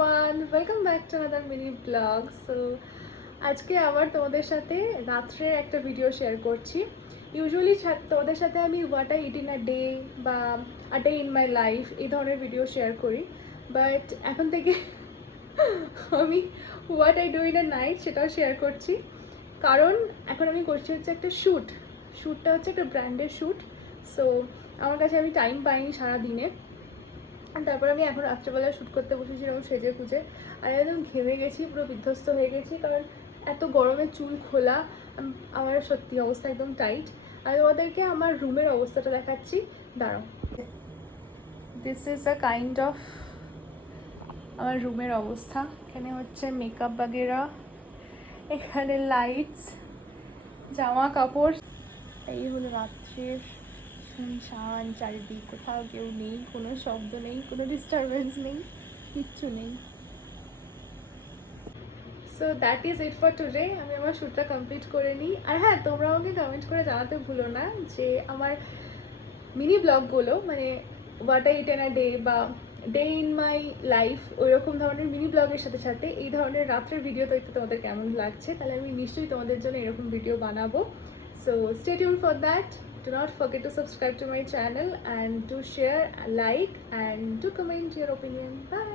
everyone, welcome back to another mini vlog. So আজকে আবার তোমাদের সাথে রাত্রের একটা ভিডিও শেয়ার করছি। ইউজুয়ালি তোমাদের সাথে আমি what I eat in a day বা a day in my life এই ধরনের ভিডিও শেয়ার করি, বাট এখন থেকে আমি what I do in a night সেটাও শেয়ার করছি। কারণ এখন আমি করছি হচ্ছে একটা শ্যুটটা হচ্ছে একটা ব্র্যান্ডের শ্যুট। সো আমার কাছে আমি টাইম পাইনি সারাদিনে, তারপর আমি এখন রাত্রেবেলায় শ্যুট করতে বসেছি এরকম সেজে খুঁজে, আর একদম ঘেমে গেছি, পুরো বিধ্বস্ত হয়ে গেছি, কারণ এত গরমে চুল খোলা, আমার সত্যি অবস্থা একদম টাইট। আর তোমাদেরকে আমার রুমের অবস্থাটা দেখাচ্ছি, দাঁড়াও। This is a kind of আমার রুমের অবস্থা। এখানে হচ্ছে মেকআপ বাগেরা, এখানে লাইটস, জামা কাপড়, এই হলো রাত্রের শুনশান চারিদিক, কোথাও কেউ নেই, কোনো শব্দ নেই, কোনো ডিস্টারবেন্স নেই, কিচ্ছু নেই। So that is it for today. আমি আমার শ্যুটটা কমপ্লিট করে নিই। আর হ্যাঁ, তোমরা আমাকে কমেন্ট করে জানাতে ভুলো না যে আমার মিনি ব্লগগুলো, মানে what I eat in a day বা ডে ইন মাই লাইফ, ওইরকম ধরনের মিনি ব্লগের সাথে সাথে এই ধরনের রাত্রের ভিডিও দেখতে তোমাদের কেমন লাগছে, তাহলে আমি নিশ্চয়ই তোমাদের জন্য এরকম ভিডিও বানাবো। So stay tuned for that. Do not forget to subscribe to my channel and do share, like and do comment your opinion. Bye.